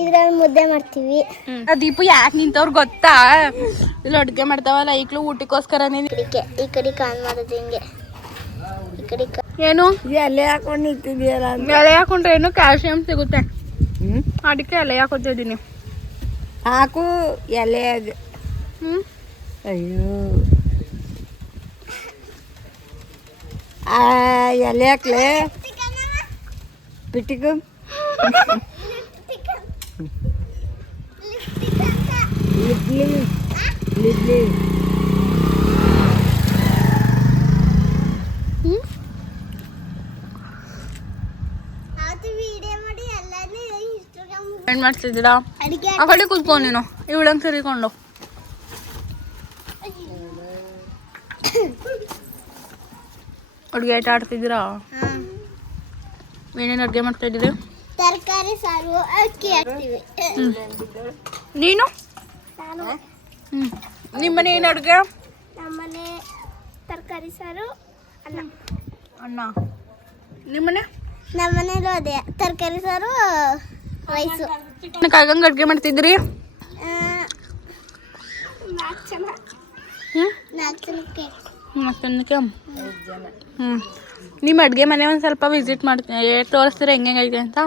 ಇದ್ರಲ್ಲಿ ಮುದ್ದೆ ಮಾಡ್ತೀವಿ. ದೀಪು ಯಾಕೆ ನಿಂತವ್ರು ಗೊತ್ತಾ? ಇಲ್ಲಿ ಅಡುಗೆ ಮಾಡ್ತಾವಲ್ಲ ಈಗಲೂ ಊಟಕ್ಕೋಸ್ಕರನೇ. ಈ ಕಡೆ ಕಾಲ್ ಮಾಡೋದು ಹಿಂಗೆ, ಈ ಕಡೆ ಏನು ಎಲೆ ಹಾಕೊಂಡು ನಿಂತಿದ್ಯಲ್ಲ. ಎಲೆ ಹಾಕೊಂಡ್ರೆ ಏನು ಕ್ಯಾಲ್ಸಿಯಂ ಸಿಗುತ್ತೆ, ಅದಕ್ಕೆ ಎಲೆ ಹಾಕೋತಿದ್ದೀನಿ. ಹಾಕು ಎಲೆ ಅದು. ಅಯ್ಯೋ ಎಲೆ ಹಾಕ್ಲೆ ಬಿಟ್ಟಿಗೂ ಇಡ್ಲಿ ಇಡ್ಲಿ. ಏನ್ ಮಾಡ್ತಿದ್ದೀರಾ? ಆ ಕಡೆ ಕೂತ್ಕೊಂಡು ನೀನು ಇವಳಂಗೆ ಸರಿಕೊಂಡು. ಅಡುಗೆ ಆಟ ಆಡ್ತಿದ್ದೀರಾ? ಏನೇನು ಅಡುಗೆ ಮಾಡ್ತಾ ಇದ್ದೀರಿ? ತರಕಾರಿ ಸಾರು, ಅಕ್ಕಿ ಹಾಕ್ತೀವಿ. ನೀನು ನಿಮ್ಮನೆ ಏನು ಅಡುಗೆ? ನಮ್ಮನೆ ತರಕಾರಿ ಸಾರು, ಅನ್ನ. ನಿಮ್ಮನೆ? ನಮ್ಮನೇಲೂ ಅದೇ ತರಕಾರಿ ಸಾರು, ರೈಸು. ಕಾಯ್ಗಂಗೆ ಅಡುಗೆ ಮಾಡ್ತಿದ್ದೀರಿ? 4 ಜನಕ್ಕೆ. ನಿಮ್ಮ ಅಡುಗೆ ಮನೆ ಒಂದು ಸ್ವಲ್ಪ ವಿಸಿಟ್ ಮಾಡ್ತೀನಿ, ತೋರಿಸ್ತೀರಾ ಹೆಂಗೈತೆ ಅಂತ?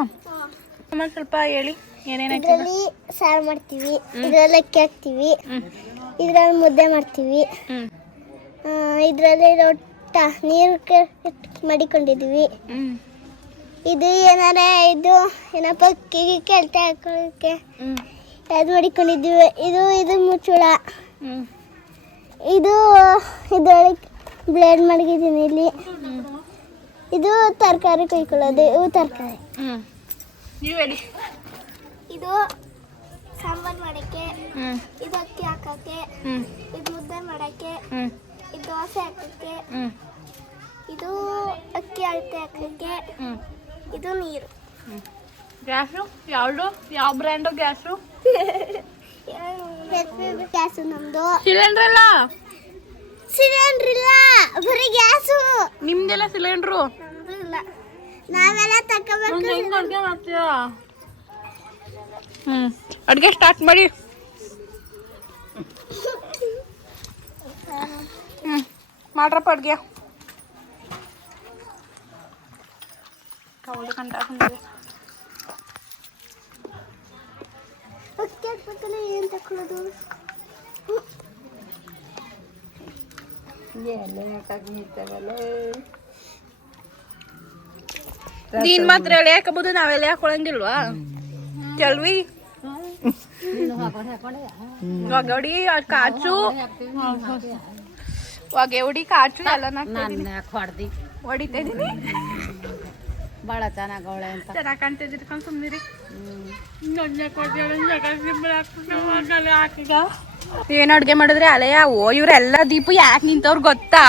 ಸ್ವಲ್ಪ ಹೇಳಿ ಏನೇನಾಯ್ತು. ಇದರಲ್ಲಿ ಸಾರು ಮಾಡ್ತೀವಿ, ಇದರಲ್ಲಿ ಅಕ್ಕಿ ಹಾಕ್ತೀವಿ, ಇದ್ರಲ್ಲಿ ಮುದ್ದೆ ಮಾಡ್ತೀವಿ, ಇದರಲ್ಲಿ ನೀರು ಮಡಿಕೊಂಡಿದ್ದೀವಿ. ಇದು ಏನಾರ ಇದು ಏನಪ್ಪ ಅಕ್ಕಿಗೆ ಕೆಲ್ತೆ ಹಾಕೋಕ್ಕೆ ಅದು ಮಡಿಕೊಂಡಿದ್ದೀವಿ. ಇದು ಮುಚ್ಚುಳ. ಇದೊಳಗೆ ಬ್ಲೇಡ್ ಮಡಗಿದ್ದೀನಿ ಇಲ್ಲಿ. ಇದು ತರಕಾರಿ ಕೊಯ್ಕೊಳ್ಳೋದು, ಇವು ತರಕಾರಿ. ಇದು ಸಾಂಬಾರು ಮಾಡೋಕ್ಕೆ, ಇದು ಅಕ್ಕಿ ಹಾಕೋಕ್ಕೆ, ಇದು ಮುದ್ದೆ ಮಾಡೋಕ್ಕೆ, ಇದು ದೋಸೆ ಹಾಕೋಕ್ಕೆ, ಇದು ಅಕ್ಕಿ ಅಳತೆ ಹಾಕೋಕ್ಕೆ, ಇದು ನೀರು. ಗ್ಯಾಸು ಯಾವುದು? ಯಾವ ಬ್ರ್ಯಾಂಡು ಗ್ಯಾಸು? ಗ್ಯಾಸು ನಮ್ಮದು. ಸಿಲಿಂಡ್ರ್ ಇಲ್ಲ, ಸಿಲಿಂಡ್ರ್ ಇಲ್ಲ, ಬರೀ ಗ್ಯಾಸು. ನಿಮ್ದೆಲ್ಲ ಸಿಲಿಂಡ್ರು? ನಮ್ಮದು ಇಲ್ಲ, ನಾವೆಲ್ಲ ತಗೋಬೇಕು. ಹೆಂಗೆ ಅಡುಗೆ ಮಾಡ್ತೀರಾ? ಅಡುಗೆ ಸ್ಟಾರ್ಟ್ ಮಾಡಿ. ಮಾಡ್ರಪ್ಪ ಅಡುಗೆ. ಅಕ್ಕಿ ಹಾಕ್ಬೇಕಲ್ಲ, ಏನು ತಗೊಳ್ಳೋದು? ಎಲೆ ಹಾಕಕ್ಕೆ ನಿಂತವಲ್ಲ. ನೀನ್ ಮಾತ್ರ ಎಲೆ ಹಾಕಬಹುದು, ನಾವೆಲ್ಲ ಹಾಕೊಳಂಗಿಲ್ವಾ? ಚಲ್ವಿ ಒಗಡಿ ಕಾಚು, ಹೊಗೆ ಹೊಡಿ ಕಾಚು ಎಲ್ಲ ಹೊಡಿತಾ ಇದೀನಿ. ಭಾಳ ಚೆನ್ನಾಗವಳೆ ಅಂತ ಚೆನ್ನಾಗಿ ಕಾಣ್ತಿದ್ದೀರಿ. ಕಣ್ ಸುಮ್ಮನಿರಿ. ಏನು ಅಡುಗೆ ಮಾಡಿದ್ರೆ ಅಲೆಯ? ಓ ಇವರೆಲ್ಲ ದೀಪು ಯಾಕೆ ನಿಂತವ್ರು ಗೊತ್ತಾ?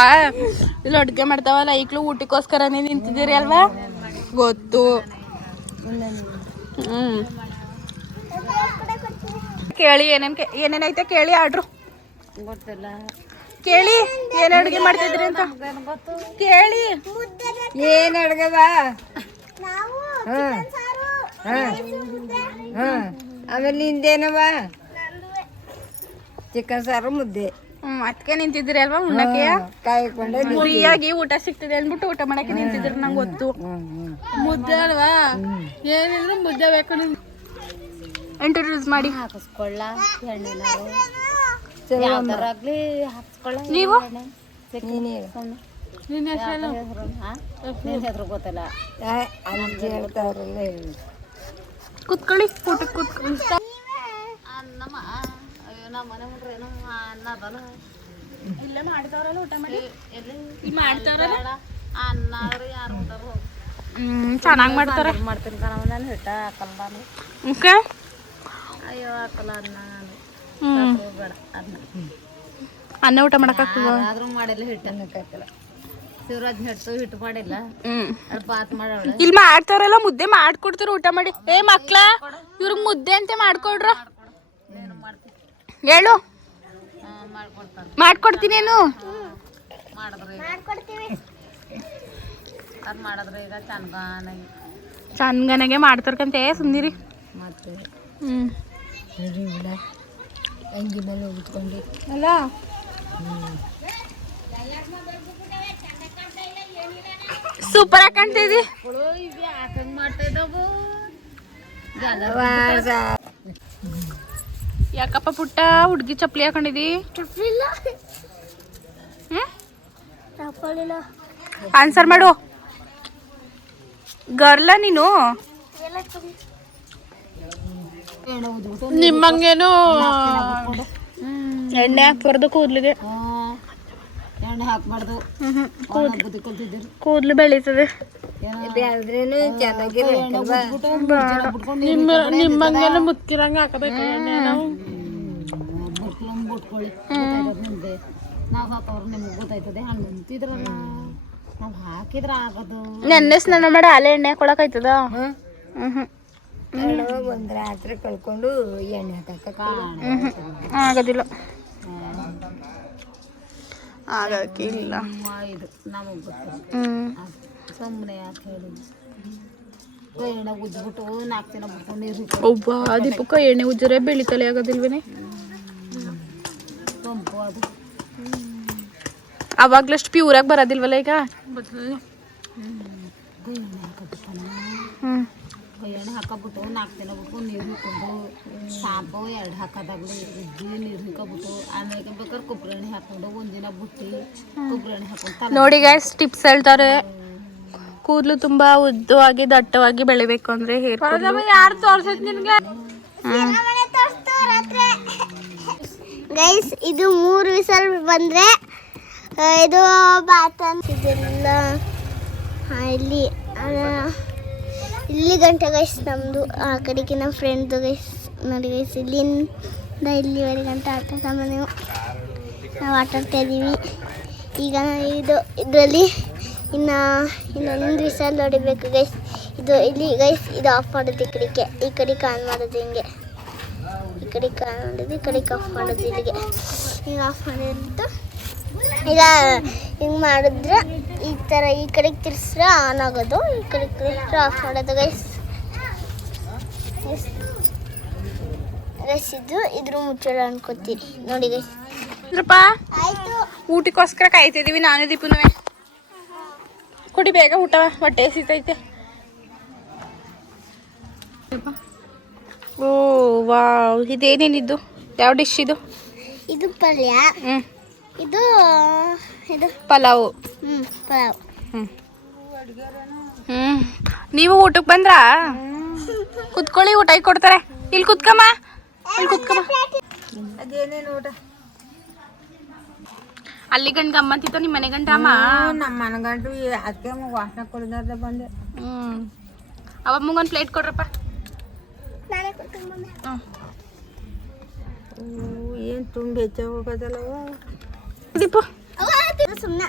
ಇಲ್ಲಿ ಅಡುಗೆ ಮಾಡ್ತಾವಲ್ಲ ಈಗಲೂ ಊಟಕ್ಕೋಸ್ಕರನೇ ನಿಂತಿದ್ದೀರಿ ಅಲ್ವಾ? ಗೊತ್ತು. ಕೇಳಿ ಏನೇನೈತೆ ಕೇಳಿ ಆರ್ಡ್ರು. ಗೊತ್ತಿಲ್ಲ, ಕೇಳಿ ಏನು ಅಡುಗೆ ಮಾಡ್ತಿದ್ರಿ ಅಂತ ಕೇಳಿ. ಏನು ಅಡ್ಗದ? ಆಮೇಲೆ ನಿಂದೇನವ? ಚಿಕನ್ ಸಾರು ಮುದ್ದೆ. ಅದಕ್ಕೆ ನಿಂತಿದ್ರಿ ಅಲ್ವಾ ಉಣ್ಣಕ್ಕೆ? ಕಾಯ್ಕೊಂಡೆ ಫ್ರೀಯಾಗಿ ಊಟ ಸಿಗ್ತದೆ ಅಂದ್ಬಿಟ್ಟು ಊಟ ಮಾಡಕ್ಕೆ ನಿಂತಿದ್ರಿ. ನಂಗೆ ಗೊತ್ತು, ಮುದ್ದೆ ಅಲ್ವಾ, ಏನಿದ್ರು ಮುದ್ದೆ ಬೇಕು. ಇಂಟ್ರೊಡ್ಯೂಸ್ ಮಾಡಿ. ಹಾಕಿಸ್ಕೊಳ್ಳ ಎಣ್ಣೆನಾರು ಯಾವ ಥರ ಆಗಲಿ ಹಾಕಿಸ್ಕೊಳ್ಳ. ನೀವು ನಿನ್ನ ಹೆಸರು ಗೊತ್ತಲ್ಲ, ಅಜ್ಜಿ ಹೇಳ್ತಾವ್ರಲ್ಲ. ಕುತ್ಕೊಳ್ಳಿ, ಊಟಕ್ಕೆ ಕುತ್ಕೊಳ್ಳಿ. ಅನ್ನಮ್ಮ ನಮ್ಮ ಮನೆ ಮುಟ್ರೇನು ಅನ್ನ ಅದಲ್ಲ, ಇಲ್ಲೇ ಮಾಡ್ತಾವ್ರಲ್ಲ ಊಟ ಮಾಡಿ. ಎಲ್ಲಿ ಮಾಡ್ತಾರಲ್ಲ ಅನ್ನ ಅವ್ರು ಯಾರು ಊಟರು ಚೆನ್ನಾಗಿ ಮಾಡ್ತಾರೆ. ಮಾಡ್ತೀನಿ ಕಣ, ನಾನು ಹಿಟ್ಟ ಹಾಕಲ್ಲ ನಾನು. ಓಕೆ, ಅಯ್ಯೋ ಹಾಕಲ್ಲ ಅನ್ನ ನಾನು ಬೇಡ. ಅನ್ನ ಊಟ ಮಾಡಕ್ಕಾಗ್ತದ? ಆದ್ರೂ ಮಾಡಿಲ್ಲ, ಹಿಟ್ಟು ಅನ್ನಕ್ಕೆ ಹಾಕಲ್ಲ. ಶಿವರಾಜ್ ಹಿಟ್ಟು ಮಾಡಿಲ್ಲ, ಬಾತ್ ಮಾಡೋಳು. ಇಲ್ಲಿ ಮಾಡ್ತಾರಲ್ಲ ಮುದ್ದೆ ಮಾಡ್ಕೊಡ್ತಾರ, ಊಟ ಮಾಡಿ. ಏ ಮಕ್ಳ, ಇವ್ರಿಗೆ ಮುದ್ದೆ ಅಂತ ಮಾಡ್ಕೊಡ್ರ. ಹೇಳು, ಮಾಡ್ಕೊಡ್ತೀನೇನು? ಅದು ಮಾಡಿದ್ರೆ ಈಗ ಚಂದನಾಗಿ ಚಂದನಾಗೆ ಮಾಡ್ತಾರ್ಕಂತೆ. ಸುಮ್ನಿರಿ. ಮತ್ತೆ ಹ್ಮ್ ಇಲ್ಲ ಅಂಗಿ ಮೇಲೆ ಉತ್ಕೊಂಡು ಅಲ್ಲ ಸೂಪರ್ ಆಗಿ ಕಾಣ್ತಿದಿ. ಮಾಡ್ತಾ ಇದ್ದಾವು ಯಾಕಪ್ಪ ಪುಟ್ಟ ಹುಡ್ಗಿ ಚಪ್ಪಲಿ ಹಾಕೊಂಡಿದಿ? ಚಪ್ಪಲಿಲ್ಲ ಹ್ಮ್ ಚಪ್ಪಲಿಲ್ಲ ಆನ್ಸರ್ ಮಾಡು. ಗರ್ಲ ನೀನು? ಎಲ್ಲ ತುಂಬ ಎಣ್ಣೆ ಉದ್ಬಿಟ್ಟು ನಿಮ್ಮಂಗೇನು ಎಣ್ಣೆ ಹಾಕ್ಬಾರ್ದು ಕೂದ್ಲಿಗೆ. ಎಣ್ಣೆ ಹಾಕ್ಬಾರ್ದು. ಬುದ್ಧಿ ಕಲ್ತಿದ್ದೀರಿ ಕೂದ್ಲು ಬೆಳೀತದೆ. ನಿಮ್ಮಂಗೆಲ್ಲ ಮುತ್ಕಿರಂಗ ಹಾಕಬೇಕು ಎಣ್ಣೆ ನಾವು. ಬಿಟ್ಕೊಳ್ಳಿ ನಿಮ್ಗೆ ನಾವು ಹಾಕೋರು ನಿಮ್ಗೆ ಗೊತ್ತಾಯ್ತದೆ ಹಂಗೆ ಅಂತಿದ್ರಲ್ಲ ನಾವು ಹಾಕಿದ್ರೆ ಆಗೋದು. ನೆನ್ನೆ ಸ್ನಾನ ಮಾಡಿ ಆಲೆ ಎಣ್ಣೆ ಹಾಕೊಳಕಾಯ್ತದ? ಒಂದು ರಾತ್ರಿ ಕಳ್ಕೊಂಡು ಎಣ್ಣೆ ಹಾಕಕ್ಕ ಆಗೋದಿಲ್ಲ, ಆಗಕ್ಕಿಲ್ಲ. ಇದು ನಮಗೆ ಗೊತ್ತಿಲ್ಲ. ಸುಮ್ಮನೆ ಯಾಕೆ ಹೇಳಿ ಎಣ್ಣೆ ಉಜ್ಬಿಟ್ಟು 4 ದಿನ ಬಿಟ್ಕೊಂಡು ನೀರು ಒಬ್ಬ ದೀಪಕ್ಕ ಎಣ್ಣೆ ಉಜ್ಜರೆ ಬೆಳಿತಲೆ ಆಗೋದಿಲ್ವೇನೆ? ತಂಪು ಅದು ಅವಾಗ್ಲಷ್ಟು ಪ್ಯೂರಾಗಿ ಬರೋದಿಲ್ವಲ್ಲ ಈಗ? ಎಣ್ಣೆ ಹಾಕಬಿಟ್ಟು 4 ದಿನ ಬಿಟ್ಟು ನೀರು ಹಿಡ್ಕೊಂಡು ಶಾಂಪು 2 ಹಾಕೋದಾಗ್ಲಿ ಉಜ್ಜಿ ನೀರು ಹಿಡ್ಕೊಬಿಟ್ಟು ಆಮೇಲೆ ಬೇಕಾದ್ರೆ ಕೊಬ್ಬರಿ ಎಣ್ಣೆ ಹಾಕೊಂಡು 1 ದಿನ ಬಿಟ್ಟು ಕೊಬ್ಬರಿ ಎಣ್ಣೆ ಹಾಕೊಂಡು ನೋಡಿ ಗೈಸ್, ಟಿಪ್ಸ್ ಹೇಳ್ತಾರೆ. ಕೂದಲು ತುಂಬಾ ಉದ್ದವಾಗಿ ದಟ್ಟವಾಗಿ ಬೆಳಿಬೇಕು ಅಂದ್ರೆ ಹೇರ್ ಯಾರು ತೋರ್ಸೈತ್ ನಿನ್ಗೆ? ಗೈಸ್ ಇದು 3 ವಿಸಲ್ ಬಂದ್ರೆ ಇದು ಬಾತನ್ ಇದೆಲ್ಲ ಇಲ್ಲಿ ಗಂಟೆ ಗೈಸ್ ನಮ್ಮದು. ಆ ಕಡೆಗೆ ನಮ್ಮ ಫ್ರೆಂಡ್ದು ಗೈಸ್ ನೋಡಿ ಗೈಸ್, ಇಲ್ಲಿಂದ ಇಲ್ಲಿವರೆಗೆ ಗಂಟೆ ಆಟ ಸಾಮಾನು ನಾವು ಆಟ ಆಡ್ತಾ ಇದ್ದೀವಿ. ಈಗ ಇದರಲ್ಲಿ ಇನ್ನೊಂದು ವಿಸಲ್ ಹೊಡಿಬೇಕು ಗೈಸ್. ಇದು ಇಲ್ಲಿ ಗೈಸ್ ಇದು ಆಫ್ ಮಾಡೋದು ಈ ಕಡೆ ಆನ್ ಮಾಡೋದು ಹಿಂಗೆ, ಈ ಕಡೆ ಆನ್ ಮಾಡೋದು ಈ ಕಡೆ ಆಫ್ ಮಾಡೋದು ಇಲ್ಲಿಗೆ. ಈಗ ಆಫ್ ಮಾಡಿದ್ದು ಈಗ ಹಿಂಗೆ ಮಾಡಿದ್ರೆ ಈ ಥರ ಈ ಕಡೆಗೆ ತಿರ್ಸ್ರೆ ಆನ್ ಆಗೋದು, ಈ ಕಡೆಗೆ ತಿರ್ಸ್ರೆ ಆಫ್ ಮಾಡೋದು ಗೈಸ್. ಗೈಸ್ ಇದ್ರ ಮುಚ್ಚಳ ಅನ್ಕೋತೀರಿ ನೋಡಿ ಗೈಸ್. ಆಯ್ತು, ಊಟಕ್ಕೋಸ್ಕರ ಕಾಯ್ತಿದೀವಿ ನಾನು ದೀಪುನುವೆ. ಕೊಡಿ ಬೇಗ ಊಟ, ಹೊಟ್ಟೆ ಹಸಿತೈತೆ. ಓ ವಾವ್, ಇದೇನೇನಿದ್ದು? ಯಾವ ಡಿಶ್ ಇದು? ಇದು ಪಲ್ಯ, ಇದು ಪಲಾವು. ಪಲಾವ್. ನೀವು ಊಟಕ್ಕೆ ಬಂದ್ರಾ? ಕುತ್ಕೊಳ್ಳಿ, ಊಟ ಕೊಡ್ತಾರೆ. ಇಲ್ಲಿ ಕುತ್ಕಮ್ಮ, ಇಲ್ಲಿ ಕುತ್ಕಮ್ಮ. ಅದೇನೇನು ಊಟ ಅಲ್ಲಿ ಗಂಟ ಗಮ್ಮಂತಿತ್ತು ನಿಮ್ಮ ಮನೆ ಗಂಟ ಅಮ್ಮ? ನಮ್ಮ ಮನಗಂಟು ಅದಕ್ಕೆ ವಾಸನೆ ಕೊಡಿದಾರ್ದೆ ಬಂದೆ. ಅವ ಮುಂಗೊಂದು ಪ್ಲೇಟ್ ಕೊಡ್ರಪ್ಪ. ನಾನೇ ಕೊಡ್ತೀನಿ ಮಮ್ಮಿ. ಏನು ತುಂಬ ಹೆಚ್ಚಾಗಿ ಹೋಗೋದಲ್ಲವ ದೀಪು ಸುಮ್ಮನೆ